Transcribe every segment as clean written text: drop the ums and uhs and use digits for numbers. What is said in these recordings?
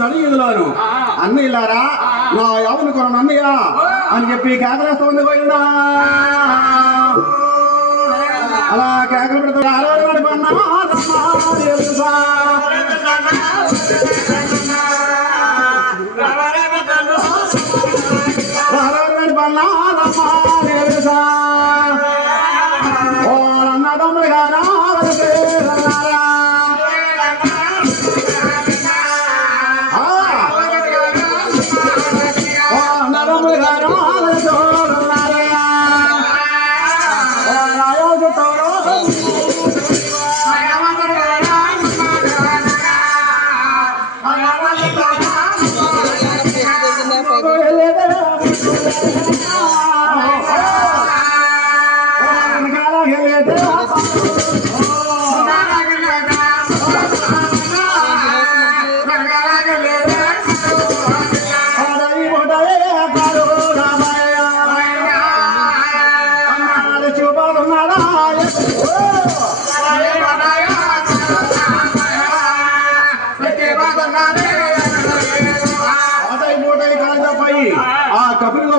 అడిగినారు అన్నయ్యలారా నా యావను కొన అన్నయ్య అని చెప్పి కేకలేస్తా ఉంది పోయిందా అలా కేకలు పెడతాడు ఆరోడు పన్నా అన్నదమ్ములు గారా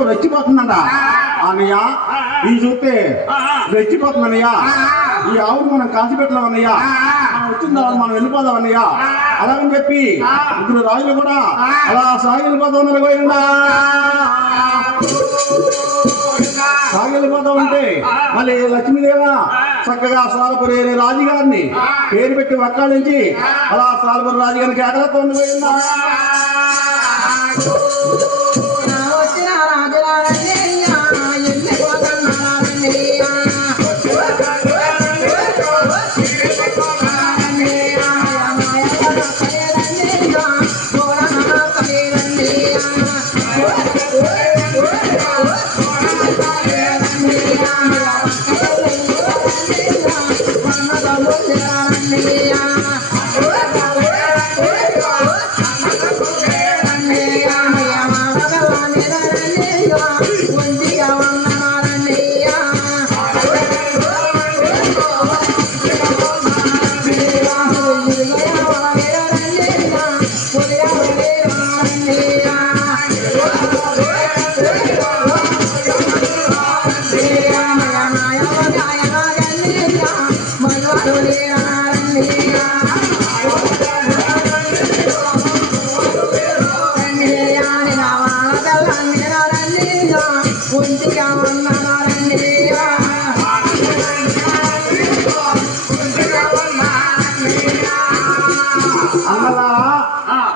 రెచ్చిపోతుందంట అన్నయ్య ఈ చూస్తే రెచ్చిపోతుందన్నయ్య ఈ ఆవును మనం కాసి పెట్టలేం అన్నయ్య వచ్చిందా మనం వెళ్ళిపోదాం అన్నయ్య అలాగని చెప్పి ఇప్పుడు రాజులు కూడా అలా సాగిలిపోతామన్నారు పోయిందా సాగిలిపోతా ఉంటే మళ్ళీ లక్ష్మీదేవ చక్కగా సాలపురి రాజుగారిని పేరు పెట్టి వక్కాళించి అలా సాలపురి రాజుగారికి ఎగరతో పోయిందా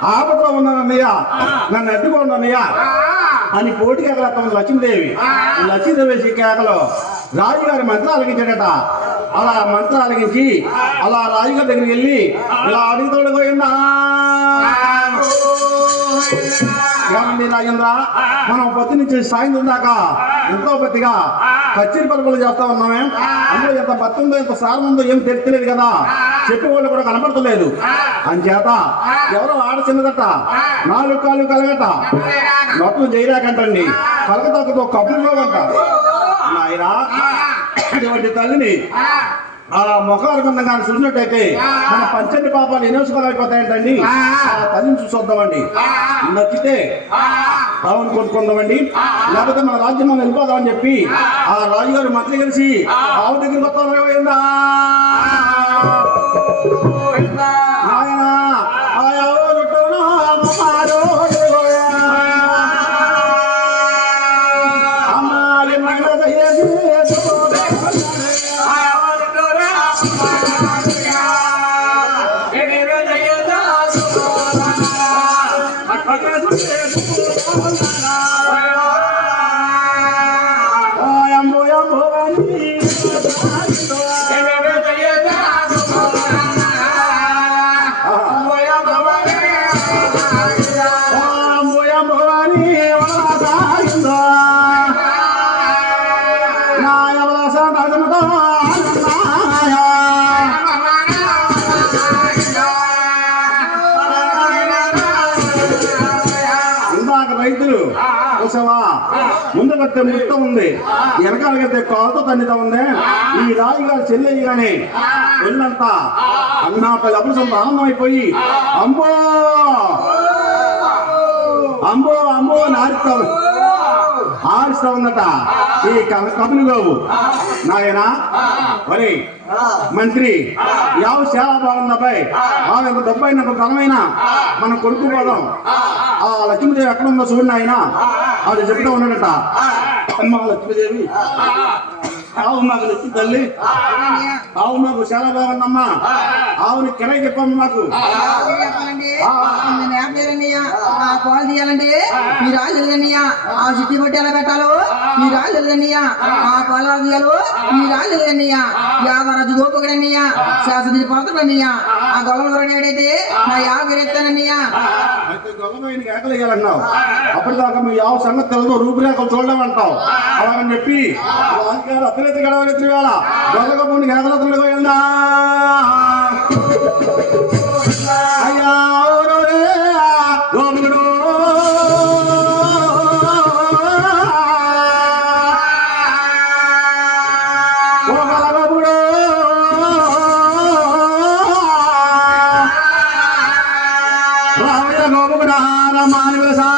ఆపదలో ఉన్నానన్నయ్య నన్ను అడ్డుకోండి అని పోటీ కేకలేస్తాం లక్ష్మీదేవి. లక్ష్మీదేవి కేకలో రాజుగారి మంత్రం అలిగించాడట. అలా మంత్రం అలిగించి అలా రాజుగారి దగ్గరికి వెళ్ళి ఇలా అడుగుతోడు పోయిందా ఏమండి రాజేంద్ర, మనం పొద్దు నుంచి సాయంత్రం దాకా ఎంతో పెద్దగా కచ్చేరి పలుకులు చేస్తా ఉన్నామే. అందులో ఎంత భక్తి ఉందో ఎంత సారం ఉందో ఏం తెలియలేదు కదా, చెప్పేవాళ్ళు కూడా కనపడతలేదు. అంచేత ఎవరో ఆడ చిన్నదట, 4 కాళ్ళు కలగట, మొత్తం చేయలేకంటండి, కలగతతో కబుర్లో అంట. నాయన ఇటువంటి తల్లిని ఆ ముఖాలు కొంత కానీ చూసినట్టయితే మన పంచండి పాపాలు ఎన్నోసుకోలు అయిపోతాయంటండి. ఆ తల్లిని చూసొద్దామండి, నచ్చితే ఆవును కొనుక్కుందామండి, లేకపోతే మన రాజ్యం మనం వెళ్ళిపోదామని చెప్పి ఆ రాజుగారు మంత్రి కలిసి ఆవు దగ్గరికి వస్తాం. ఆయన ఆ రైతులు ముందు కట్టే ముట్ట ఉంది, వెనకాలకైతే కాలుతో తన్నిత ఉంది. ఈ రాజుగారు చెల్లెయ్యగానే వెళ్ళంతా అన్నాపల్లి అప్పుడు ఆనందం అయిపోయి అంబో అంబో అంబో ఆడిస్తా ఉందట ఈ కబులు బాబు. నాయనా మరి మంత్రి యావ చాలా బాగుందబ్బాయి, ఎంత డబ్బైనా ధనమైన మనం కొనుక్కోపోదాం. ఆ లక్ష్మీదేవి ఎక్కడ ఉందో చూడండి ఆయన, ఆవిడ చెప్తా ఉన్నాడట. అమ్మ లక్ష్మీదేవి, ఆవు మాకు నచ్చి తల్లి, ఆవు మాకు చాలా బాగుందమ్మా, ఆవుని కిరాయి చెప్పమ్మా మాకు. పాలు తీయాలంటే మీ రాజులన్నయ్యా, ఆ చుట్టి బట్టి ఎలా పెట్టాలో మీ రాజులన్నయ్యా, ఆ పాలు తీయాలో మీ రాజులన్నయ్యా, యావరాజు గోపకుడన్నయ్యా, శాసన పాత్రుడన్నయ్యా, ఆ గొల్లవరడైతే నా యాగరెత్తానన్నయ్యా. ఏకలేయాలన్నావు, అప్పటిదాకా మీ యావ సంగతి తెలుసు, రూపురేఖలు చూడలేమంటావు. అలాగని చెప్పి అతనైతే గడవలెత్తి వేళ గొల్లగొప్పని ఏకలతులుగా వెళ్ళా. అయ్యా గోపుడు గోపుడు రామయ్య గోపుడు రామాని వేసా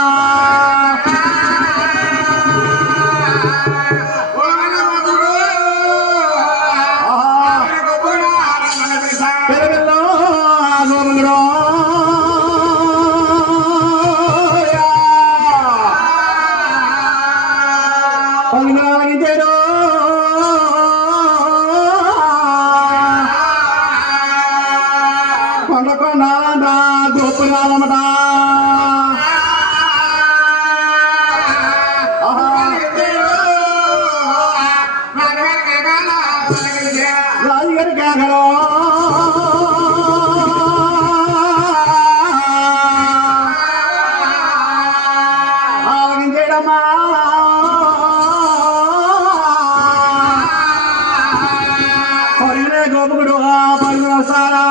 రాజుగారి కేకలో ఆలకించేయడమ్మా. పరిగణే గోపుకుడు పరిగణ వస్తారా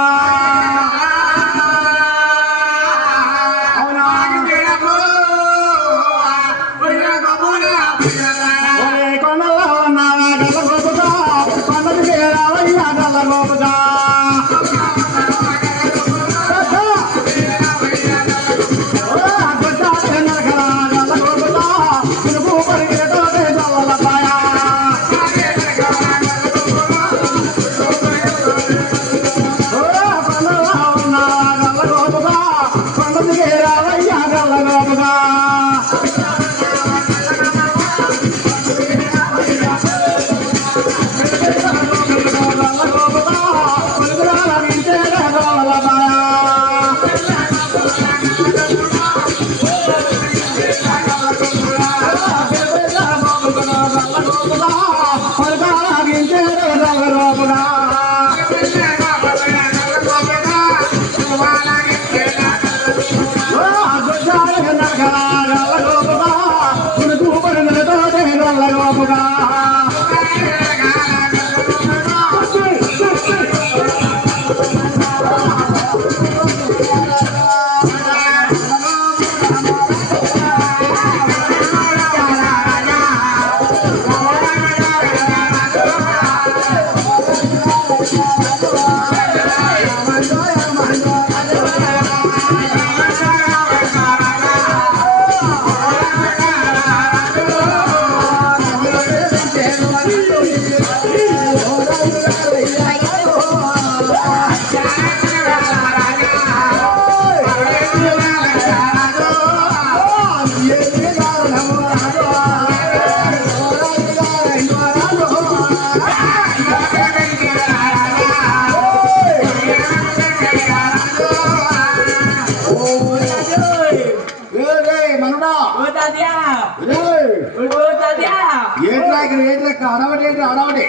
అడవడే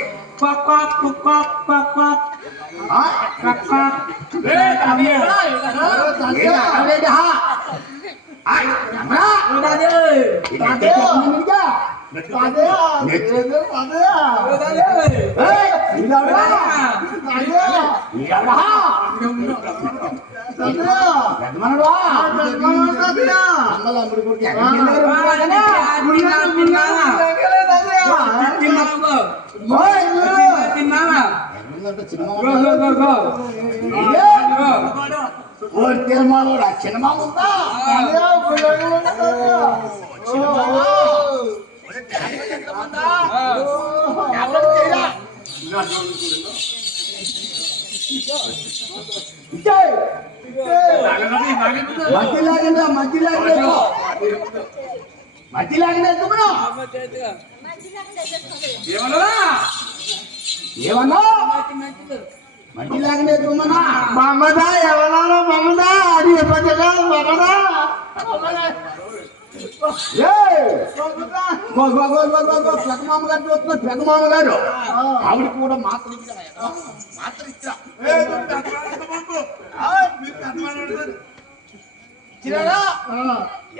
తిరుమల చిన్న ఉందా ఏమన్నా మంచిలాగనే మమ్మదా ఎవరన్నా మమ్మదా అది మమ్మదా పెద్దమామ గారు చూస్తున్నా పెద్దమామ గారు ఆవిడ కూడా మాత్రం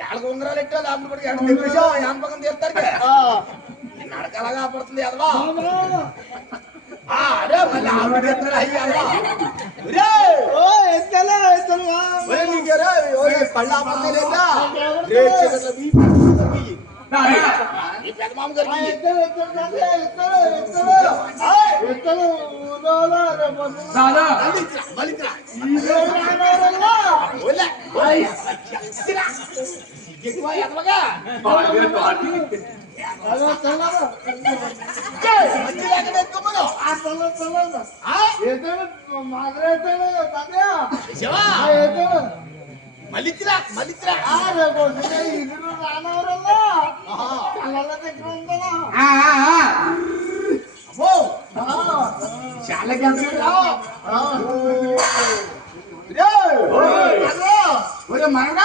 ఏళ్ళ ఉంగరాలు ఎట్టాలి ఆవిడ కూడా ఎడ తెలిసాం ఏం తీస్తారు నడకలాగా పడుతుంది అదవా అరే మళ్ళీ ఆవిడ పళ్ళ పెద్దమామ మలిత్రా మలిత్రా చాలా మరణ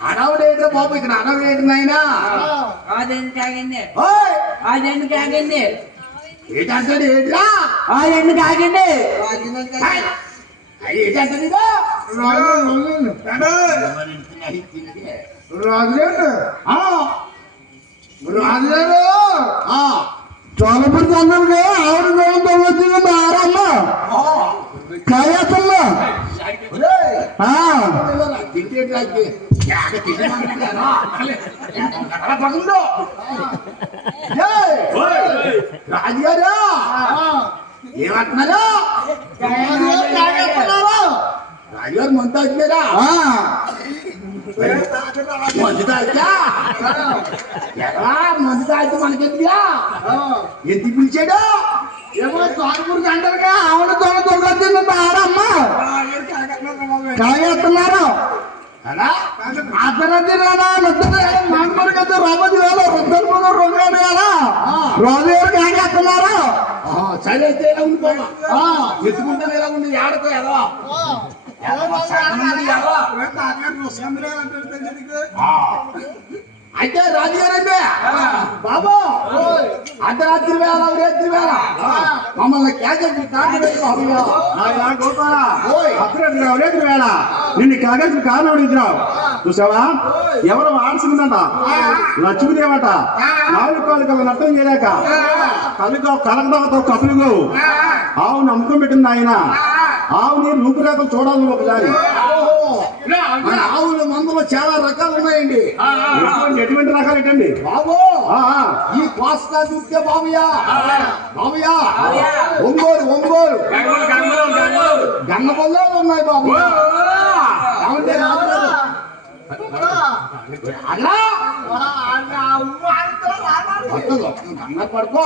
అడవుడేంద్ర బాబు ఇక్కడ అడవుడేంటి నాయన అదెందుకు ఆగండి ఏంటంటే ఏంట్రా అదెందుకు ఆగండి ఏంటంటే చోళపురి సందర్భంగా ఆవిడ వచ్చింది మారమ్మ కాయతమ్మ రాజుగారు ఏమంటున్నారా రాజుగారు మంత వచ్చినారా మందు తాగుతా మందు తాగితే మనకెందుగా ఎందుకు పిలిచాడు ఏమో తోటకూరికి అంటారుగా ఆవిడ తొలగొచ్చింది మారమ్మ కాయస్తున్నారు అతనది మామూలు కదా రామది వేళ రుద్దరు రొంగడు కదా రోజు కాయస్తున్నారు సరే అయితే ఎలా ఉండిపోవా ఎత్తుకుంటాను ఎలా ఉంది ఆడతో ఎలా అయితే రాజుగారండి బాబా అర్ధరాత్రి వేళ రేత్రి వేళ మమ్మల్ని కేకకి రేత్రి వేళ నిన్ను కాగేసి కారణం అడిగినావు చూసావా ఎవరు ఆడుతుందంట లక్ష్మీదేవట నాలుగు కాలు కల నష్టం చేయలేక కలగదాతో కపులుగో ఆవు నమ్మకం పెట్టింది ఆయన ఆవుని రూపురేఖలు చూడాలి ఒకసారి మన ఆవుల మందులో చాలా రకాలు ఉన్నాయండి ఎటువంటి రకాలు ఏంటండి బాబు ఈ కోస్తా చూస్తే బాబుయా బాబుయా ఒంగోలు ఒంగోలు గన్నపల్లాలు ఉన్నాయి బాబు పడుకో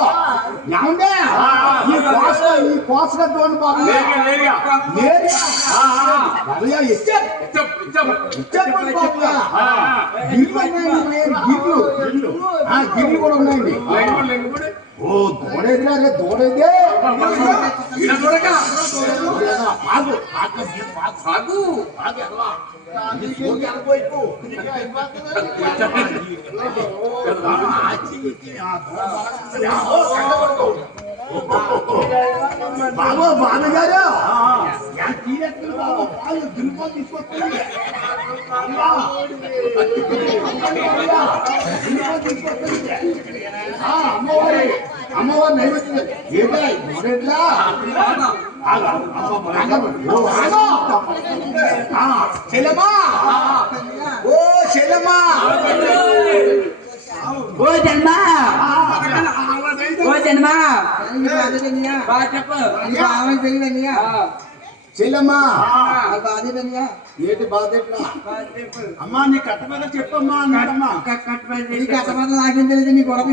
ఏమంటే ఈ కోస్తా చూడండి బాబు గిర్లు కూడా ఉన్నాయండి ఓ దూడేదిరా రే దూడేదే బాబు బాబు గారు అమ్మవారు నైవేద్యం ఏంటా చెల్లెమ్మా ఓ చెల్లెమ్మా ఓ జన్మ ఓ జన్మ చెప్పు తెలియదన్నయ్యా చెల్లెమ్మా బాధ్యతన్నయ్యా ఏంటి బాధ అమ్మా నీ కట్టమేదో చెప్పమ్మా అన్నాడమ్మా. నీ కష్టపడ నాకేం తెలియదు నీ గొడవ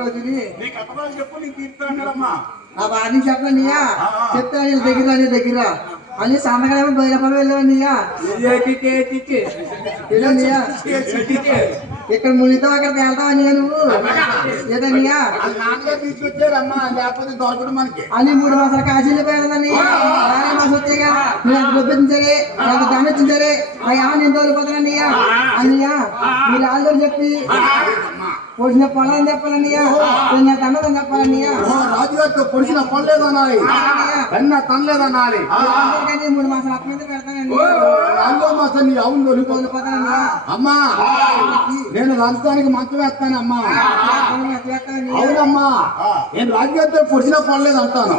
రోజుని నీ కట్టమేదో చెప్పు నీ తీర్థం అన్నాడమ్మా. నా బాధ్యత చెప్పనయ్యా చెప్తాను దగ్గర అని సంతకాలం బయలుపడి వెళ్ళావన్నయ్యా ఇక్కడ మునితో అక్కడ తేల్తావన్నయ్యా నువ్వు ఏదన్నయ్యా నాన్నగారు తీసుకొచ్చారమ్మా లేకపోతే దొరకదు మనకి అని 3 మాసాల కాశీలు పోయిందని 4 మాసం వచ్చాక నువ్వు ఎంత డబ్బించాలి ఎంత ధనం వచ్చించాలి అయ్యా నేను తోలిపోతానన్నయ్యా అన్నయ్యా మీరు ఆల్రెడీ చెప్పి పొడిచిన పొలం చెప్పాలన్నయ్యా చిన్న తన్నదని చెప్పాలన్నయ్యా రాజుగారితో పొడిచిన పడలేదనాలి కన్నా తనలేదనాలి 3 మాసాలు అప్ప మీద పెడతానండి 4వ మాసం నీ అవును తోలిపోతానన్నయ్యా అమ్మా నేను లంచానికి మంచం వేస్తానమ్మా అవునమ్మా నేను రాజుగారితో పొడిచిన పడలేదు అంటాను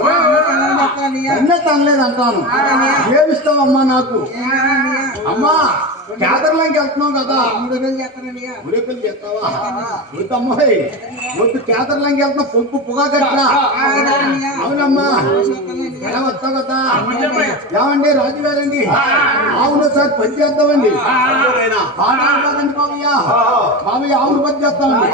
కన్నా తనలేదు అంటాను ఏమిస్తావమ్మా నాకు అమ్మా కేదర్లంకి వెళ్తున్నావు కదా 3 వేలు చేస్తానన్నయ్యా ఉరేపల్లి చేస్తావా వద్దమ్మాయి వద్దు కేదర్లంకి వెళ్తున్నావు పొప్పు పొగా కట్టరా అవునమ్మా ఎలా వస్తావు కదా ఏమండి రాజుగారండి ఆవును సార్ పని చేస్తామండి కాదండి బాబయ్య బాబయ్య ఆవును పని చేస్తామండి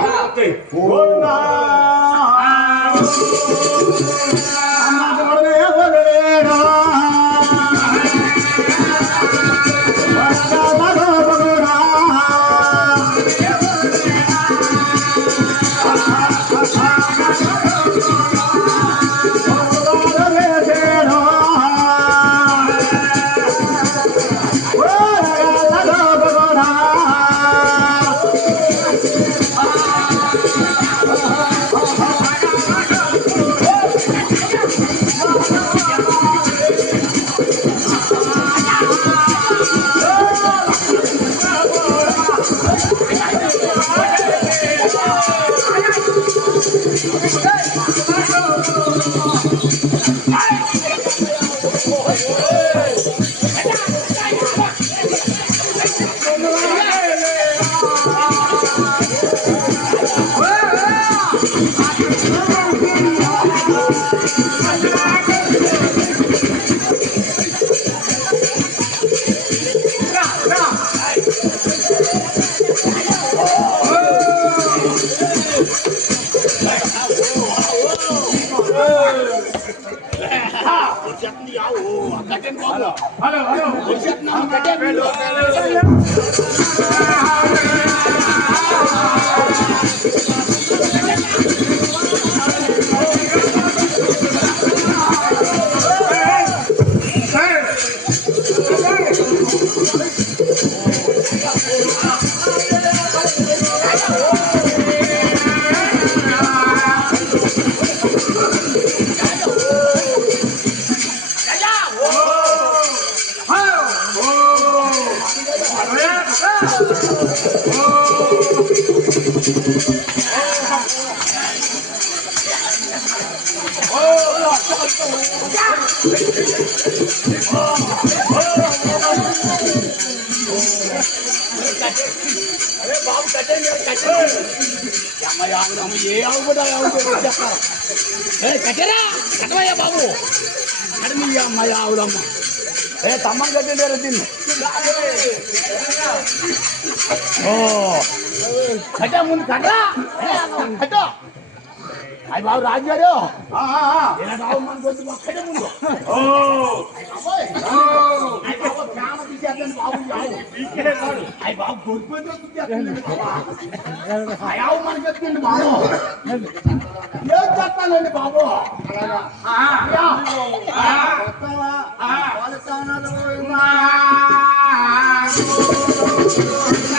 కట్టరా కట్టవయ్యా బాబు కడమి అమ్మాయి ఆవులమ్మ తమ్మని కట్టండి దీన్ని ఓ కట్ట ముందు కట్టరా కట్ట అయ్యి బాబు రాజు గారు కట్ట ముందు అయ్యి బాబు కొడుకుపోయింది అయావు మనకి ఎత్తండి బాబు ఏం చెప్తానండి బాబు ఆ